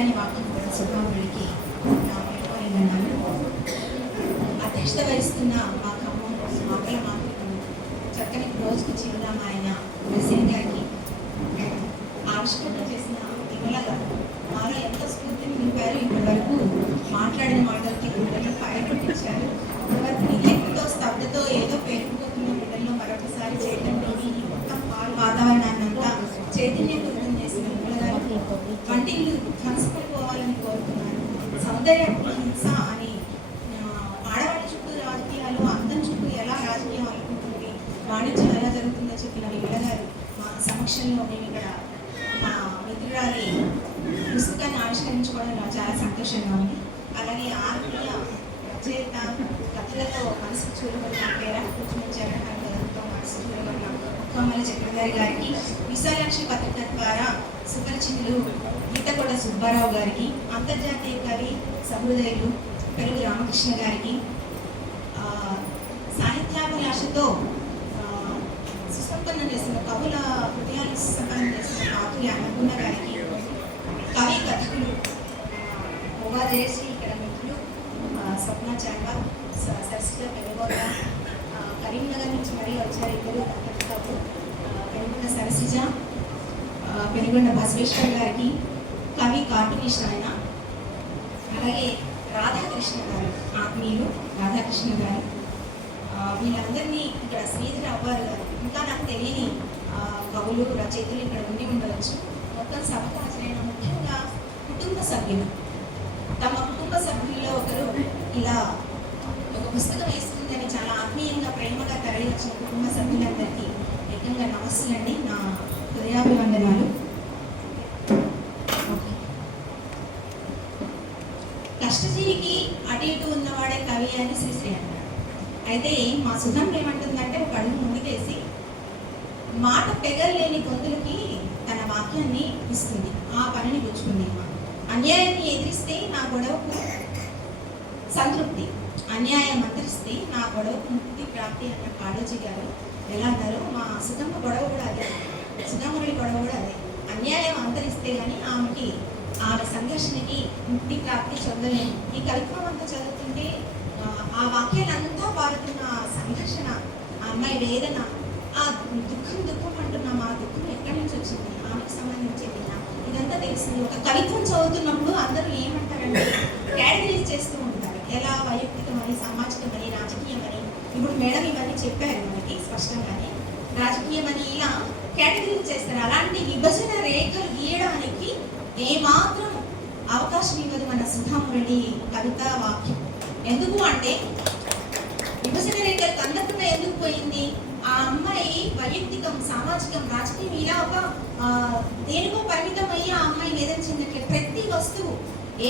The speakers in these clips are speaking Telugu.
చల్లని వాక్యం సుధాముడికి నా పేరున్నాను. అధ్యక్షత వహిస్తున్న మా ఖమ్మం మాటల మాత్రం చక్కని రోజుకు చిరునామ ఆయన ప్రెసిడెంట్ గారికి, ఆవిష్కరణ చేసిన విమల గారు మాలో ఎంతో స్ఫూర్తిని నింపారు. ఇప్పటి వరకు మాట్లాడిన మాటలకి గుండెల్లో ఫైర్ కొట్టించారు. ఇప్పటివరకు నిలెక్కుతో స్తబ్దతో ఏదో పేరుకుపోతున్న గుండెల్లో మరొకసారి చైతన్యంలోని ఈ మొత్తం వాతావరణాన్ని అంతా చైతన్యవంతం చేసిన విమల గారు వంటిల్లు కలుసుకుపోవాలని కోరుతున్నాను. సౌందర్య హింస అని ఆడవాళ్ళ చుట్టూ రాజకీయాలు, అందం చుట్టూ ఎలా రాజకీయం అనుకుంటుంది, వాణిజ్యం ఎలా జరుగుతుందో చెప్పిన విమల గారు మా సమక్షంలో మేము ఇక్కడ మా మిత్రురాలి పుస్తకాన్ని ఆవిష్కరించుకోవడం నాకు చాలా సంతోషంగా ఉంది. అలాగే ఆత్మీయ రచయిత కథలతో మనసు చూడగలిగిన పేరా కూర్చుని జగన్తో మనసు చూడగలిగిన కొమ్మల చక్రధారి గారికి, విశాలాక్షి పత్రిక ద్వారా సుపరిచితులు గీతకొండ సుబ్బారావు గారికి, అంతర్జాతీయ కవి సహృదయులు పెరుగు రామకృష్ణ గారికి, సాహిత్యాభిలాషతో సుసంపన్నం చేసిన కవుల హృదయాన్ని సుసంపన్నం చేసిన పాతులి అన్నపూర్ణ గారికి, కవి కథకులు మోగా జయశ్రీ ఇక్కడ మిత్రులు స్వప్న చాంబా, సరస్వత పెనుగొండ, కరీంనగర్ నుంచి మరీ వచ్చారు ఇద్దరు కథకులు, పెనుగొండ సరసిజ, పెనుగొండ బసవేశ్వర్ గారికి, కవి కార్టూనిస్ట్ ఆయన, అలాగే రాధాకృష్ణ గారు ఆత్మీయులు రాధాకృష్ణ గారు, వీళ్ళందరినీ ఇక్కడ శ్రీధర్ అవ్వారు గారు, ఇంకా నాకు తెలియని కవులు రచయితలు ఇక్కడ ఉండి ఉండవచ్చు. మొత్తం సభకు హాజరైన ముఖ్యంగా కుటుంబ సభ్యులు, తమ కుటుంబ సభ్యుల్లో ఒకరు ఇలా ఒక పుస్తకం వేస్తుందని చాలా ఆత్మీయంగా ప్రేమగా తరలి వచ్చిన కుటుంబ సభ్యులందరికీ ఏకంగా నమస్సులండి, నా హృదయాభివందనాలు. కష్టజీవికి అటు ఇటు ఉన్నవాడే కవి అని శ్రీశ్రీ అంటారు. అయితే మా సుధం ఏమంటుందంటే ఒక అడుగు ముందుకేసి మాట పెగలేని గొంతులకి తన వాక్యాన్ని ఇస్తుంది, ఆ పనిని గుచ్చుకుంది. అన్యాయాన్ని ఎదిరిస్తే నా గొడవకు సంతృప్తి, అన్యాయం అంతరిస్తే నా గొడవకు ముక్తి ప్రాప్తి అన్న కాళోజీ గారు ఎలా అన్నారు. మా సుధమ్మ గొడవ కూడా అదే, సుధాముడి గొడవ కూడా అదే. అన్యాయం అంతరిస్తే కానీ ఆమె సంఘర్షణకి ముక్తి ప్రాప్తి చెందలేము. ఈ కవిత్వం అంతా చదువుతుంటే ఆ వాక్యాలంతా పారుతున్న సంఘర్షణ, ఆ అమ్మాయి వేదన, ఆ దుఃఖం అంటున్న మా దుఃఖం ఎక్కడి నుంచి వచ్చింది, ఆమెకు సంబంధించింది, ఇదంతా తెలిసింది. ఒక కవిత్వం చదువుతున్నప్పుడు అందరూ ఏమంటారంటే కేటగిరీస్ చేస్తూ ఉంటారు, ఎలా వైయక్తికమని, సామాజికమని, రాజకీయమని. ఇప్పుడు మేడం ఇవన్నీ చెప్పారు మనకి స్పష్టంగానే, రాజకీయమని ఇలా కేటగిరీస్ చేస్తారు. అలాంటి విభజన రేఖలు గీయడానికి ఏమాత్రం అవకాశం ఇవ్వదు మన సుధామురళి కవితా వాక్యం. ఎందుకు అంటే విభజన రేఖలు అందకుండా ఎందుకు పోయింది? ఆ అమ్మాయి వైయక్తికం, సామాజికం, రాజకీయం ఇలా ఒక దేనికో పరిమితం అయ్యి ఆ అమ్మాయి వేధించినట్లే ప్రతి వస్తువు,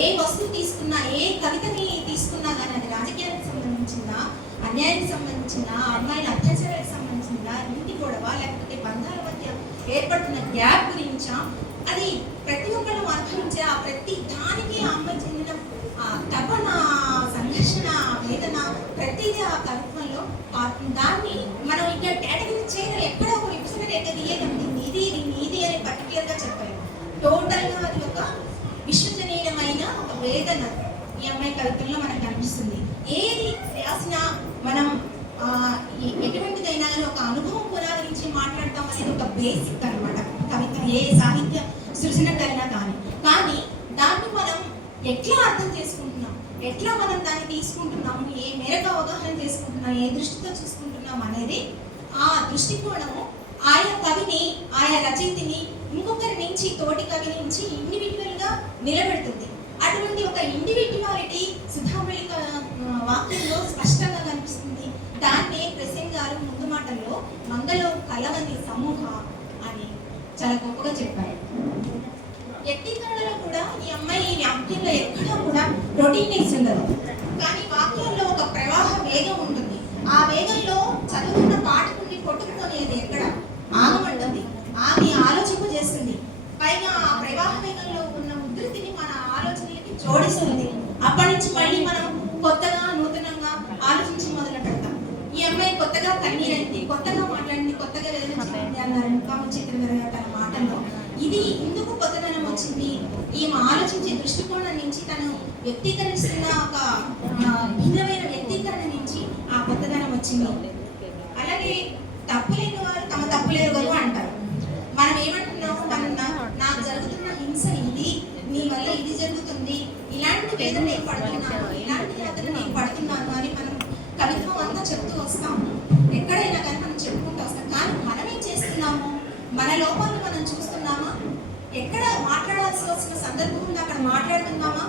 ఏ వస్తువు తీసుకున్నా, ఏ కవితని తీసుకున్నా కానీ అది రాజకీయానికి సంబంధించిందా, అన్యాయానికి సంబంధించిందా, అమ్మాయిల అత్యాచారానికి సంబంధించిందా, ఇంటి గొడవ, లేకపోతే బంధాల మధ్య ఏర్పడుతున్న గ్యాప్ గురించా, అది ప్రతి ఒక్కరు అనుభవించే ఆ ప్రతి దానికి ఆ అమ్మాయి చెందిన తపన, సంఘర్షణ, వేదన ప్రతిదీ ఆ కవిత్వంలో. దాన్ని మనం ఇంకా కేటగిరీ చేయగలి, ఎక్కడ ఒక విభజన రేఖ తీయగలిగింది, ఇది అని పర్టికులర్గా చెప్పారు. టోటల్గా అది ఒక విశ్వజనీయమైన ఒక వేదన ఈ అమ్మాయి కవిత్వంలో మనకు కనిపిస్తుంది. ఏది రాసినా మనం ఎటువంటిదైనా కానీ ఒక అనుభవం పునాదించి మాట్లాడతాం అనేది ఒక బేసిక్ అనమాట కవిత్వం, ఏ సాహిత్య సృజనకైనా కానీ దాన్ని మనం ఎట్లా అర్థం చేసుకుంటున్నాం, ఎట్లా మనం దాన్ని తీసుకుంటున్నాము, ఏ మేరకు అవగాహన చేసుకుంటున్నాం, ఏ దృష్టితో చూసుకుంటున్నాం అనేది ఆ దృష్టికోణము ఆయా కవిని, ఆయా రచయితని ఇంకొకరి నుంచి, తోటి కవి నుంచి ఇండివిజువల్గా నిలబెడుతుంది. అటువంటి ఒక ఇండివిజువాలిటీ సుధాముడి వాక్యంలో స్పష్టంగా కనిపిస్తుంది. దాన్నే ప్రెసిడెంట్ గారు ముందు మాటల్లో మంగళ కలవని సమూహ అని చాలా గొప్పగా చెప్పారు. వ్యక్తీకరణలో కూడా ఈ అమ్మాయి వాక్యంలో ఎక్కడా కూడా రొటీన్నెస్ ఉండదు, కానీ వాక్యంలో ఒక ప్రవాహ వేగం ఉంటుంది. ఆ వేగంలో చదువుకున్న పాఠకుని కొట్టుకునేది ఎక్కడ ఆగమంటుంది, ఆమె ఆలోచింపు చేస్తుంది. పైగా ఆ ప్రవాహ వేగంలో ఉన్న ఉధృతిని మన ఆలోచనలకి జోడిస్తుంది. అప్పటి నుంచి మళ్ళీ మనం కొత్తగా, నూతనంగా ఆలోచించి మొదలు పెడతాం. ఈ అమ్మాయి కొత్తగా కన్నీరైంది, కొత్తగా మాట్లాడింది, కొత్తగా వేదనించింది అన్నారు తన మాటల్లో. ఇది ఎందుకు కొత్తదనం వచ్చింది, ఈమె ఆలోచించే నుంచి తను వ్యక్తీకరిస్తున్న ఒక భిన్నమైన వ్యక్తీకరణ నుంచి ఆ కొత్తదనం వచ్చింది. అలాగే తప్పులేని వారు తమ తప్పులేరు అంటారు. మనం ఏమంటున్నాము, నాకు జరుగుతున్న హింస ఇది, నీ వల్ల ఇది జరుగుతుంది, ఇలాంటి వేదన నేను పడుతున్నాను, ఇలాంటి యాతన నేను పడుతున్నాను అని మనం కవిత్వం అంతా చెప్తూ వస్తాము. ఎక్కడైనా కానీ మనం చెప్పుకుంటూ వస్తాం. కానీ మనం ఏం చేస్తున్నాము, మన లోపాలను మనం చూస్తున్నామా? ఎక్కడ మాట్లాడాల్సి వచ్చిన సందర్భం ఉంది అక్కడ మాట్లాడుతున్నామా?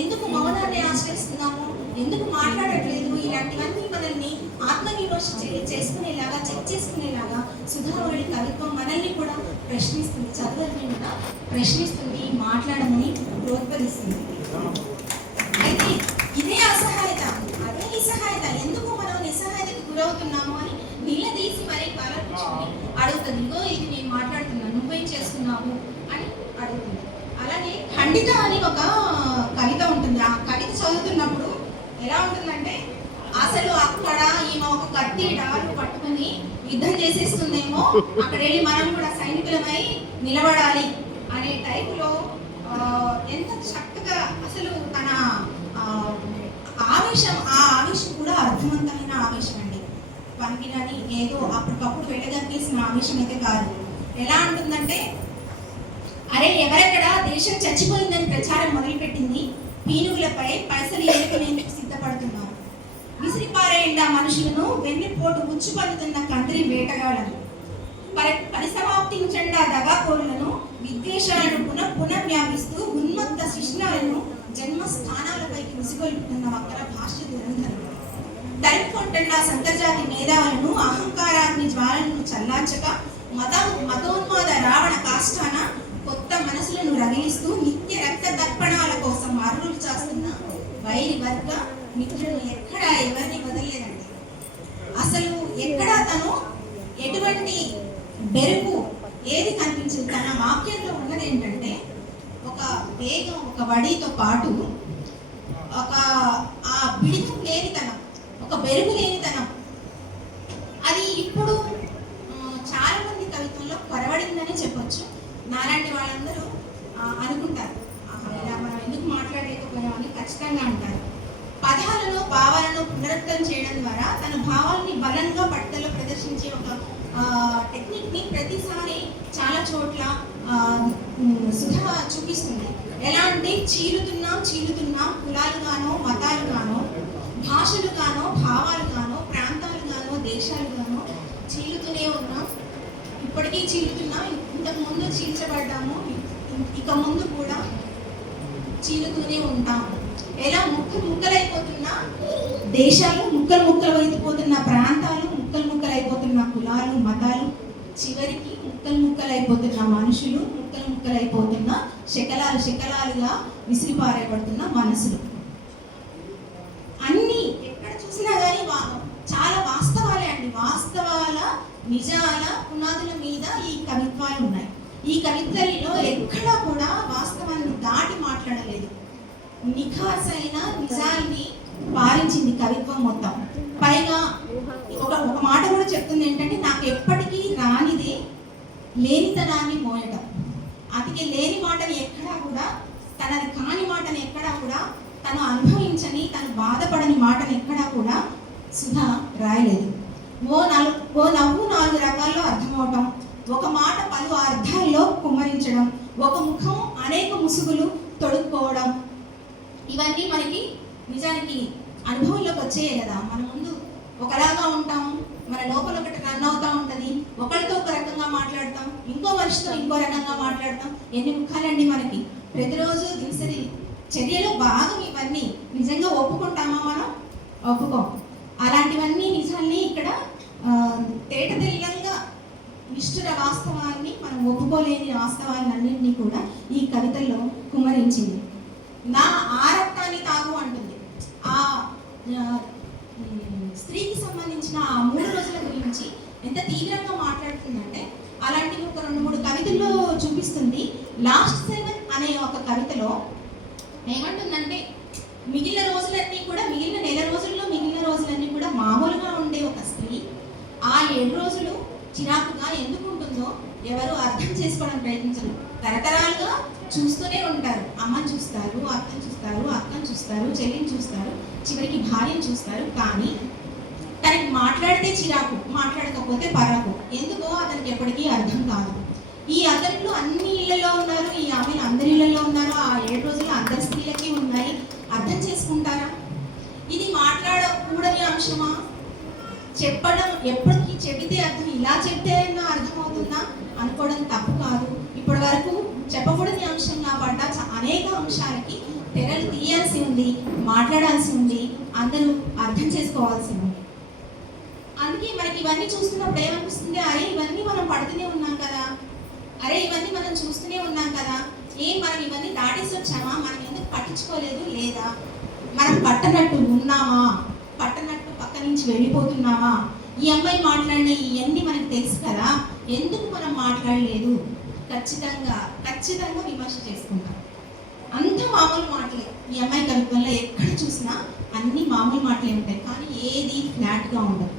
ఎందుకు మౌనాన్ని ఆశ్రయిస్తున్నాము, ఎందుకు మాట్లాడట్లేదు? ఇలాంటివన్నీ మనల్ని ఆత్మవిమర్శ చేసుకునేలాగా, చెక్ చేసుకునేలాగా సుధావాడి కవిత్వం మనల్ని కూడా ప్రశ్నిస్తుంది, చదువుల్ని కూడా ప్రశ్నిస్తుంది, మాట్లాడమని ప్రోత్సహిస్తుంది. అయితే ఇదే అసహాయత, అదే నిస్సహాయత. ఎందుకు మనం నిస్సహాయతకు గురవుతున్నాము అని నిలదీసి మరీ కాలర్చుకుని అడుగుతుంది. ఇగో ఇది నేను మాట్లాడుతున్నాను, నువ్వేం చేస్తున్నావు అని అడుగుతుంది. అలాగే ఖండిత అని ఒక కవిత ఉంటుంది. ఆ కవిత చదువుతున్నప్పుడు ఎలా ఉంటుందంటే, అసలు అక్కడ ఈమె ఒక కత్తి డాలు పట్టుకుని యుద్ధం చేసేస్తుందేమో, అక్కడ వెళ్ళి మనం కూడా సైనికులమై నిలబడాలి అనే టైపులో ఎంత చక్కగా అసలు తన ఆవేశం, ఆ ఆవేశం కూడా అర్థవంతమైన ఆవేశం అండి. పనికిరాని ఏదో అప్పటికప్పుడు వెళ్ళగలిగేసిన ఆవేశం అయితే కాదు. ఎలా అంటుందంటే, అరే ఎవరెక్కడ దేశం చచ్చిపోయిందని ప్రచారం మొదలుపెట్టింది, పీనుగులపై పైసలు ఏరుకునేందుకు సిద్ధపడుతున్నారు. విసిరిపారేయండి ఆ మనుషులను, వెన్నుపోటు ఉచ్చుపడుతున్న కంట్రీ వేటగాళ్ళను, పరిసమాప్తించండి ఆ దగాకోరులను, విద్వేషాలను పునర్వ్యాపిస్తూ ఉన్మత్త శిష్ణాలను జన్మస్థానాలపైకి ముసిగొల్పుతున్న వక్ర భాష దురంధరులు, తరుపుకుంటున్న సంతర్జాతి మేధావులను, అహంకారాగ్ని జ్వాలను చల్లార్చక మతోన్మాద రావణ కాష్టాన కొత్త మనసులను రగిలిస్తూ నిత్య రక్త దర్పణాల కోసం అరువులు చేస్తున్న వైరి వర్గ మిత్రులను ఎక్కడా ఎవరిని వదలలేదండి. అసలు ఎక్కడా తను ఎటువంటి బెరుకు ఏది కనిపించింది. తన వాక్యంలో ఉన్నది ఏంటంటే, ఒక వేగం, ఒక వడితో పాటు ఒక ఆ బిడిపు లేనితనం, ఒక బెరుకు లేనితనం. అది ఇప్పుడు చాలా మంది కవిత్వంలో కొరవడిందని చెప్పొచ్చు. నాలాంటి వాళ్ళందరూ అనుకుంటారు, ఇలా మనం ఎందుకు మాట్లాడలేకపోయామని ఖచ్చితంగా అంటారు. పదాలను, భావాలను పునరుద్ధరణ చేయడం ద్వారా తన భావాలని బలంగా పట్టుదల ప్రదర్శించే ఒక టెక్నిక్ని ప్రతిసారి చాలా చోట్ల సుధా చూపిస్తుంది. ఎలా అంటే, చీలుతున్నా కులాలుగానో, మతాలుగానో, భాషలుగానో, భావాలుగానో, ప్రాంతాలుగానో, దేశాలుగానో చీలుతూనే ఉన్నాం. ఇప్పటికీ చీలుతున్నాం, ఇంతకు ముందు చీల్చబడ్డాము, ఇక ముందు కూడా చీలుతూనే ఉంటాం. ఎలా ముక్కలైపోతున్న దేశాలు, ముక్కలు అయిపోతున్న ప్రాంతాలు, ముక్కలైపోతున్న కులాలు, మతాలు, చివరికి ముక్కలైపోతున్న మనుషులు, ముక్కలైపోతున్న శకలాలుగా విసిరిపారేయబడుతున్న మనసులు. అన్నీ ఎక్కడ చూసినా కానీ చాలా వాస్తవాలే అండి. వాస్తవాల, నిజాల పునాదుల మీద ఈ కవిత్వాలు ఉన్నాయి. ఈ కవితల్లో ఎక్కడా కూడా వాస్తవాన్ని దాటి మాట్లాడలేదు. నిఖార్సైన నిజాల్ని పారించింది కవిత్వం మొత్తం. పైగా ఒక మాట కూడా చెప్తుంది ఏంటంటే, నాకు ఎప్పటికీ రానిదే లేనితనాన్ని మోయడం. అతికి లేని మాటని ఎక్కడా కూడా, తనది కాని మాటని ఎక్కడా కూడా, తను అనుభవించని, తను బాధపడని మాటని ఎక్కడా కూడా సుధా రాయలేదు. ఓ నవ్వు 4 రకాల్లో అర్థమవటం, ఒక మాట పలు అర్థాల్లో కుమ్మరించడం, ఒక ముఖం అనేక ముసుగులు తొడుక్కోవడం, ఇవన్నీ మనకి నిజానికి అనుభవంలోకి వచ్చేయే కదా. మన ముందు ఒకలాగా ఉంటాం, మన లోపల ఒకటి రన్ అవుతూ ఉంటుంది, ఒకరితో ఒక రకంగా మాట్లాడతాం, ఇంకో మనిషితో ఇంకో రకంగా మాట్లాడతాం. ఎన్ని ముఖాలండి మనకి. ప్రతిరోజు దినసరి చర్యలో భాగం ఇవన్నీ. నిజంగా ఒప్పుకుంటామా మనం? ఒప్పుకోం. అలాంటివన్నీ నిజాన్ని ఇక్కడ తేటతెల్లంగా నిష్ఠుర వాస్తవాన్ని, మనం ఒప్పుకోలేని వాస్తవాలన్నింటినీ కూడా ఈ కవితల్లో కుమ్మరించింది. నా ఆ రక్తాన్ని తాగు అంటుంది. ఆ స్త్రీకి సంబంధించిన ఆ 3 రోజుల గురించి ఎంత తీవ్రంగా మాట్లాడుతుందంటే, అలాంటివి ఒక 2-3 కవితల్లో చూపిస్తుంది. లాస్ట్ 7 అనే ఒక కవితలో ఏమంటుందంటే, మిగిలిన నెల రోజుల్లో మిగిలిన రోజులన్నీ కూడా మామూలుగా ఉండే ఒక స్త్రీ ఆ 7 రోజులు చిరాకుగా ఎందుకు ఉంటుందో ఎవరు అర్థం చేసుకోవడం ప్రయత్నించరు. తరతరాలుగా చూస్తూనే ఉంటారు. అమ్మని చూస్తారు, అత్తని చూస్తారు, అక్కని చూస్తారు, చెల్లిని చూస్తారు, చివరికి భార్యను చూస్తారు. కానీ తనకి మాట్లాడితే చిరాకు, మాట్లాడకపోతే పరాకు. ఎందుకో అతనికి ఎప్పటికీ అర్థం కాదు. ఈ అతనులు అన్ని ఇళ్లలో ఉన్నారు, ఈ ఆమెలు అందరి ఇళ్లలో ఉన్నారు. ఆ 7 రోజులు అందరి స్త్రీలకి ఉన్నాయి. అర్థం చేసుకుంటారా? ఇది మాట్లాడకూడని అంశమా? చెప్పడం ఎప్పటికీ చెబితే అర్థం, ఇలా చెప్తే అర్థమవుతుందా అనుకోవడం తప్పు కాదు. ఇప్పటి వరకు చెప్పకూడని అంశంగా పడ్డ అనేక అంశాలకి తెరలు తీయాల్సి ఉంది, మాట్లాడాల్సి ఉంది, అందరూ అర్థం చేసుకోవాల్సి ఉంది. అందుకే మనకి ఇవన్నీ చూస్తున్నప్పుడు ఏమనిపిస్తుంది, అరే ఇవన్నీ మనం పడుతూనే ఉన్నాం కదా, అరే ఇవన్నీ మనం చూస్తూనే ఉన్నాం కదా, మనం ఇవన్నీ దాటేసి వచ్చామా, మనం ఎందుకు పట్టించుకోలేదు, లేదా మనం పట్టనట్టు ఉన్నామా, పట్టనట్టు పక్క నుంచి వెళ్ళిపోతున్నామా, ఈ అమ్మాయి మాట్లాడిన ఇవన్నీ మనకు తెలుసు కదా, ఎందుకు మనం మాట్లాడలేదు, ఖచ్చితంగా విమర్శ చేసుకుంటాం. అంత మామూలు మాటలే. ఈ అమ్మాయి కవిత్వంలో ఎక్కడ చూసినా అన్ని మామూలు మాటలే ఉంటాయి, కానీ ఏది ఫ్లాట్గా ఉండదు.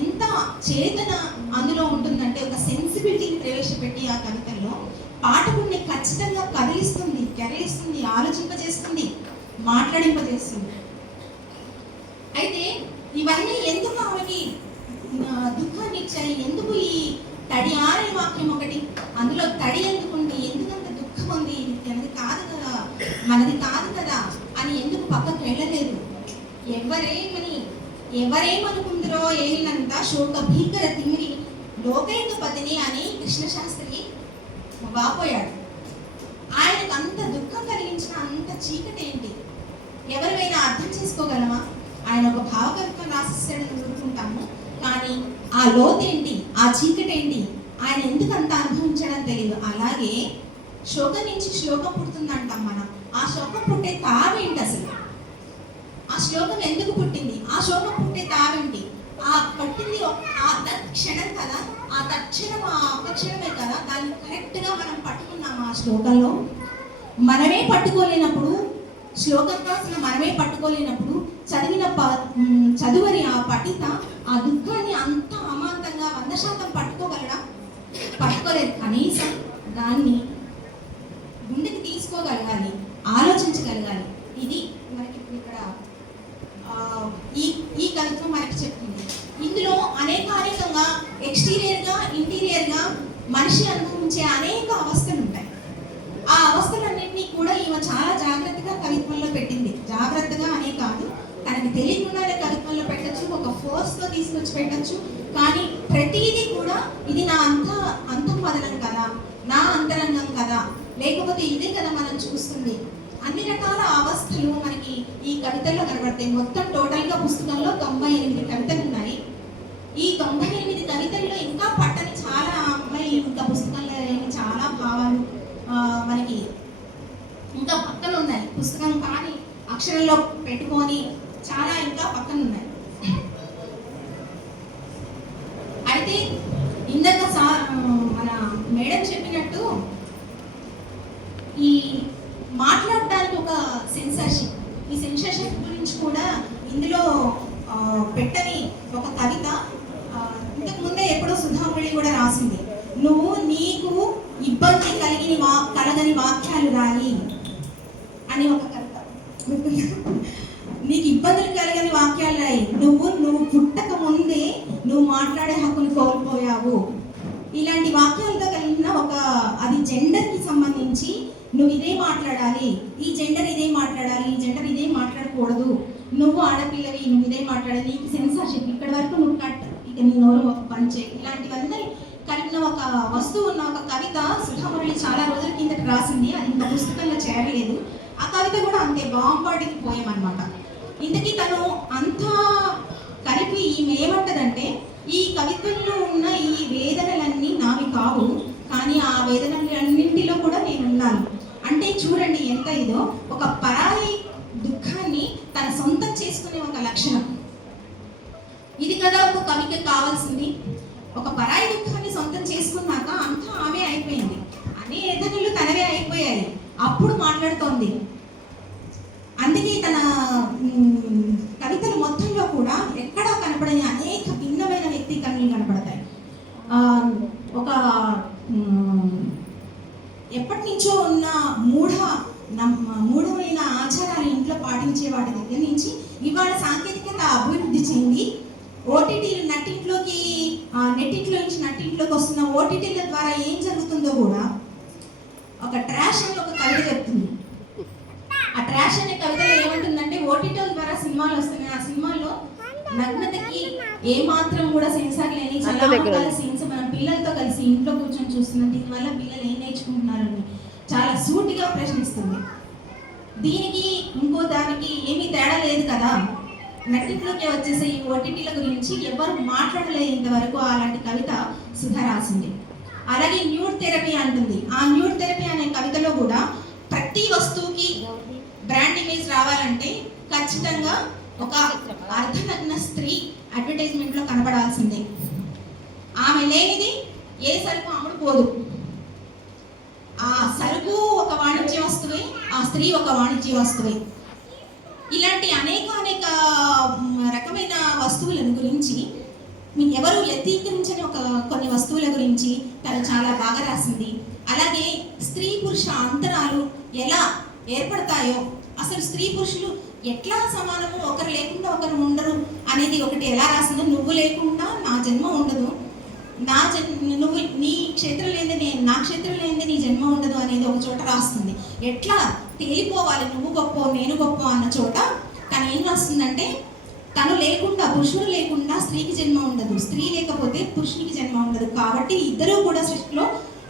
ఎంత చేతన అందులో ఉంటుందంటే, ఒక సెన్సిబిలిటీని ప్రవేశపెట్టి ఆ కవితల్లో పాఠకుడిని ఖచ్చితంగా కదిలిస్తుంది, కెరలిస్తుంది, ఆలోచింపజేస్తుంది, మాట్లాడింపజేస్తుంది. అయితే ఇవన్నీ ఎందుకు ఆమెకి దుఃఖాన్ని ఇచ్చాయి? ఎందుకు ఈ తడి ఆరే వాక్యం ఒకటి, అందులో తడి ఎందుకుంది, ఎందుకంత దుఃఖం ఉంది, మనది కాదు కదా అని ఎందుకు పక్కకు వెళ్ళలేదు? ఎవరేమనుకుందరో ఏలినంత శోక భీకర తిమిరి లోకైక పదిని అని కృష్ణశాస్త్రి వాపోయాడు. ఆయనకు అంత దుఃఖం కలిగించిన అంత చీకటి ఏంటి? ఎవరివైనా అర్థం చేసుకోగలమా? ఆయన ఒక భావకవిత్వం రాసిస్తాడని ఊరుకుంటాము, కానీ ఆ లోతేంటి, ఆ చీకటి ఏంటి, ఆయన ఎందుకు అంత అనుభవించడం తెలియదు. అలాగే శోకం నుంచి శ్లోకం పుడుతుందంటాం మనం. ఆ శోకం పుట్టే తావేంటి అసలు? ఆ శ్లోకం ఎందుకు పుట్టింది? ఆ శోకం పుట్టే తావేంటి? ఆ పట్టింది ఆ తత్క్షణం కదా, ఆ తక్షణం ఆ అపక్షణమే కదా, దాన్ని కరెక్ట్గా మనం పట్టుకున్నాము. ఆ శ్లోకంలో మనమే పట్టుకోలేనప్పుడు, శ్లోకంతో అసలు మనమే పట్టుకోలేనప్పుడు చదువని ఆ పఠిత ఆ దుఃఖాన్ని అంత అమాంతంగా 100% పట్టుకోగలడా? పట్టుకోలేదు. కనీసం దాన్ని గుండెకి తీసుకోగలగాలి, ఆలోచించగలగాలి. ఇది మనకి ఇక్కడ ఈ కవిత్వం మనకి చెప్తుంది. ఇందులో అనేకంగా ఎక్స్టీరియర్గా, ఇంటీరియర్గా మనిషి అనుభవించే అనేక అవస్థలు ఉంటాయి. ఆ అవస్థలన్నింటినీ కూడా ఈమె చాలా జాగ్రత్తగా కవిత్వంలో పెట్టింది. జాగ్రత్తగా అనే కాదు, తనకి తెలియకుండానే కవిత్వంలో పెట్టచ్చు, ఒక ఫోర్స్తో తీసుకొచ్చి పెట్టచ్చు. కానీ ప్రతిదీ కూడా ఇది నా అంతఃపదనం కదా, నా అంతరంగం కదా, లేకపోతే ఇదే కదా మనం చూస్తుంది. అన్ని రకాల అవస్థలు మనకి ఈ కవితల్లో కనబడతాయి. మొత్తం టోటల్గా పుస్తకంలో 98 కవితలు ఉన్నాయి. ఈ 98 కవితల్లో ఇంకా పట్టని చాలా అమ్మాయి ఇంకా పుస్తకంలో చాలా భావాలు మనకి ఇంకా పక్కన ఉన్నాయి. పుస్తకం కానీ అక్షరంలో పెట్టుకొని చాలా ఇంకా పక్కన ఉన్నాయి. అయితే ఇందాక మన మేడం చెప్పినట్టు ఈ మాట్లాడడానికి ఒక సెన్సర్షిప్, ఈ సెన్సర్షిప్ గురించి కూడా ఇందులో పెట్టని ఒక కవిత ఇంతకు ముందే ఎప్పుడో సుధామురళి కూడా రాసింది. నీకు ఇబ్బంది కలగని వాక్యాలు రాయి అని ఒక కవిత. నీకు ఇబ్బందులు కలగని వాక్యాలు రాయి, నువ్వు పుట్టక ముందే నువ్వు మాట్లాడే హక్కును కోల్పోయావు. ఇలాంటి వాక్యాలతో కలిగిన అది జెండర్కి సంబంధించి నువ్వు ఇదే మాట్లాడాలి, ఈ జెండర్ ఇదే మాట్లాడాలి, ఈ జెండర్ ఇదే మాట్లాడకూడదు, నువ్వు ఆడపిల్లవి నువ్వు ఇదే మాట్లాడాలి, నీకు సెన్సార్షిప్, ఇక్కడి వరకు నువ్వు కట్, ఇక నీ నోరు ఒక పంచే, ఇలాంటివన్నీ కలిగిన ఒక వస్తువు ఉన్న ఒక కవిత సుధామురళి చాలా రోజుల కిందకి రాసింది. అది ఇంకా పుస్తకంలో చేరలేదు. ఆ కవిత కూడా అంతే బాంబాడికి పోయామన్నమాట. ఇంతకీ తను అంతా కలిపి ఈమె ఏమంటదంటే, ఈ కవిత్వంలో ఉన్న ఈ వేదనలన్నీ నావి కావు, కానీ ఆ వేదనలన్నింటిలో కూడా నేను ఉన్నాను. అంటే చూడండి ఎంత ఇదో, ఒక పరాయి దుఃఖాన్ని తన సొంతం చేసుకునే ఒక లక్షణం. ఇది కదా ఒక కవికి కావాల్సింది. ఒక పరాయి దుఃఖాన్ని సొంతం చేసుకున్నాక అంతా ఆమె అయిపోయింది, అనే వేదనలు తనవే అయిపోయాయి, అప్పుడు మాట్లాడుతోంది. అందుకే తన కవితల మొత్తంలో కూడా ఎక్కడా కనపడని అనేక భిన్నమైన వ్యక్తీకరణలు కనపడతాయి. ఒక ఎప్పటి నుంచో ఉన్న మూఢమైన ఆచారాలు ఇంట్లో పాటించే వాటి దగ్గర నుంచి ఇవాళ సాంకేతికత అభివృద్ధి చెంది ఓటీటీలు నెట్టింట్లో నుంచి నట్టింట్లోకి వస్తున్న ఓటీటీల ద్వారా ఏం జరుగుతుందో కూడా ఒక ట్రాష్ అని ఒక కవిత చెప్తుంది. ఆ ట్రాష్ అనే కవితలో ఏమంటుందంటే ఓటీటీల ద్వారా సినిమాలు వస్తున్నాయి, ఆ సినిమాల్లో నగ్నతకి ఏమాత్రం కూడా సెన్సార్ లేని చాలా రకాల సీన్స్ మనం పిల్లలతో కలిసి ఇంట్లో కూర్చొని చూస్తున్నాం. దీనివల్ల పిల్లలు ఏం నేర్చుకుంటున్నారని చాలా సూటిగా ప్రశ్నిస్తుంది. దీనికి ఇంకో దానికి ఏమీ తేడా లేదు కదా, నెట్టింట్లోకి వచ్చేసే ఈ ఓటీటీల గురించి ఎవరు మాట్లాడలేదు ఇంతవరకు. అలాంటి కవిత సుధ రాసింది. అలాగే న్యూడ్ థెరపీ అంటుంది. ఆ న్యూడ్ థెరపీ అనే కవితలో కూడా ప్రతి వస్తువుకి బ్రాండ్ ఇమేజ్ రావాలంటే ఖచ్చితంగా ఒక అర్ధనగ్న స్త్రీ అడ్వర్టైజ్మెంట్ లో కనబడాల్సిందే. ఆమె లేనిది ఏ సరుకు అమ్ముడు పోదు. ఆ సరుకు ఒక వాణిజ్య వస్తువే, ఆ స్త్రీ ఒక వాణిజ్య వస్తువే. ఇలాంటి అనేక రకమైన వస్తువుల గురించి ఎవరు వ్యక్తీకరించని కొన్ని వస్తువుల గురించి తను చాలా బాగా రాసింది. అలాగే స్త్రీ పురుష అంతరాలు ఎలా ఏర్పడతాయో, అసలు స్త్రీ పురుషులు ఎట్లా సమానము, ఒకరు లేకుండా ఒకరు ఉండరు అనేది ఒకటి ఎలా రాసిందో, నువ్వు లేకుండా నా జన్మ ఉండదు, నువ్వు నీ క్షేత్రం లేనిది నా క్షేత్రం లేనిది నీ జన్మ ఉండదు అనేది ఒక చోట రాస్తుంది. ఎట్లా తేలిపోవాలి నువ్వు గొప్ప నేను గొప్ప అన్న చోట తను ఏం రాస్తుందంటే, తను లేకుండా పురుషుడు లేకుండా స్త్రీకి జన్మ ఉండదు, స్త్రీ లేకపోతే పురుషునికి జన్మ ఉండదు, కాబట్టి ఇద్దరూ కూడా సృష్టిలో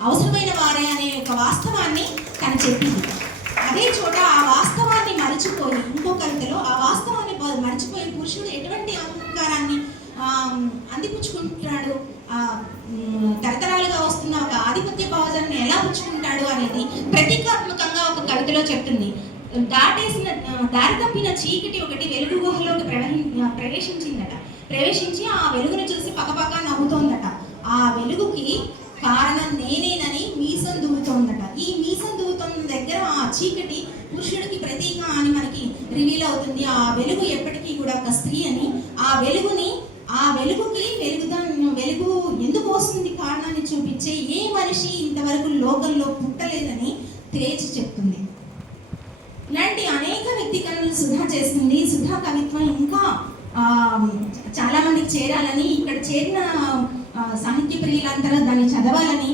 అవసరమైన వారే అనే ఒక వాస్తవాన్ని తను చెప్పింది. అదే చోట ఆ వాస్తవాన్ని మరచిపోయి ఇంకో కవితలో ఆ వాస్తవాన్ని మరచిపోయి పురుషుడు ఎటువంటి అహంకారాన్ని అందిపుచ్చుకుంటున్నాడు, తరతరాలుగా వస్తున్న ఒక ఆధిపత్య భావజాన్ని ఎలా పుచ్చుకుంటాడు అనేది ప్రతీకాత్మకంగా ఒక కవితలో చెప్తుంది. దారి తప్పిన చీకటి ఒకటి వెలుగు గుహలోకి ప్రవేశించి ఆ వెలుగును చూసి పక్కపక్క నవ్వుతోందట. ఆ వెలుగుకి కారణం నేనేనని మీసం దువ్వుతోందట. ఈ మీసం దువ్వుతున్న దగ్గర ఆ చీకటి పురుషుడికి ప్రతీక అని మనకి రివీల్ అవుతుంది. ఆ వెలుగు ఎప్పటికీ కూడా ఒక స్త్రీ అని, ఆ వెలుగుకి వెలుగు ఎందుకు వస్తుంది కారణాన్ని చూపించే ఏ మనిషి ఇంతవరకు లోకంలో పుట్టలేదని తేల్చి చెప్తుంది. ఇలాంటి అనేక వ్యక్తీకరణలు సుధా చేస్తుంది. సుధా కవిత్వం ఇంకా చాలా మందికి చేరాలని, ఇక్కడ చేరిన సాహిత్య ప్రియులందరూ దాన్ని చదవాలని,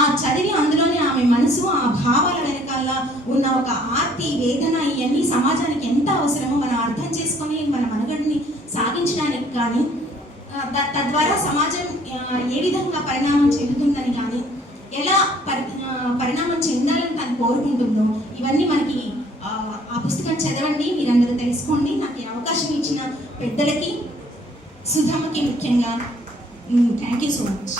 ఆ చదివి అందులోనే ఆమె మనసు, ఆ భావాల వెనకాల ఉన్న ఒక ఆర్తి, వేదన ఇవన్నీ సమాజానికి ఎంత అవసరమో మనం అర్థం చేసుకొని మన మనుగడని సాగించడానికి కానీ, తద్వారా సమాజం ఏ విధంగా పరిణామం చెందుతుందని కానీ, ఎలా పరిణామం చెందాలని తను కోరుకుంటుందో ఇవన్నీ మనకి ఆ పుస్తకం చదవండి, మీరందరూ తెలుసుకోండి. నాకు ఈ అవకాశం ఇచ్చిన పెద్దలకి, సుధమ్మకి ముఖ్యంగా థ్యాంక్ యూ సో మచ్.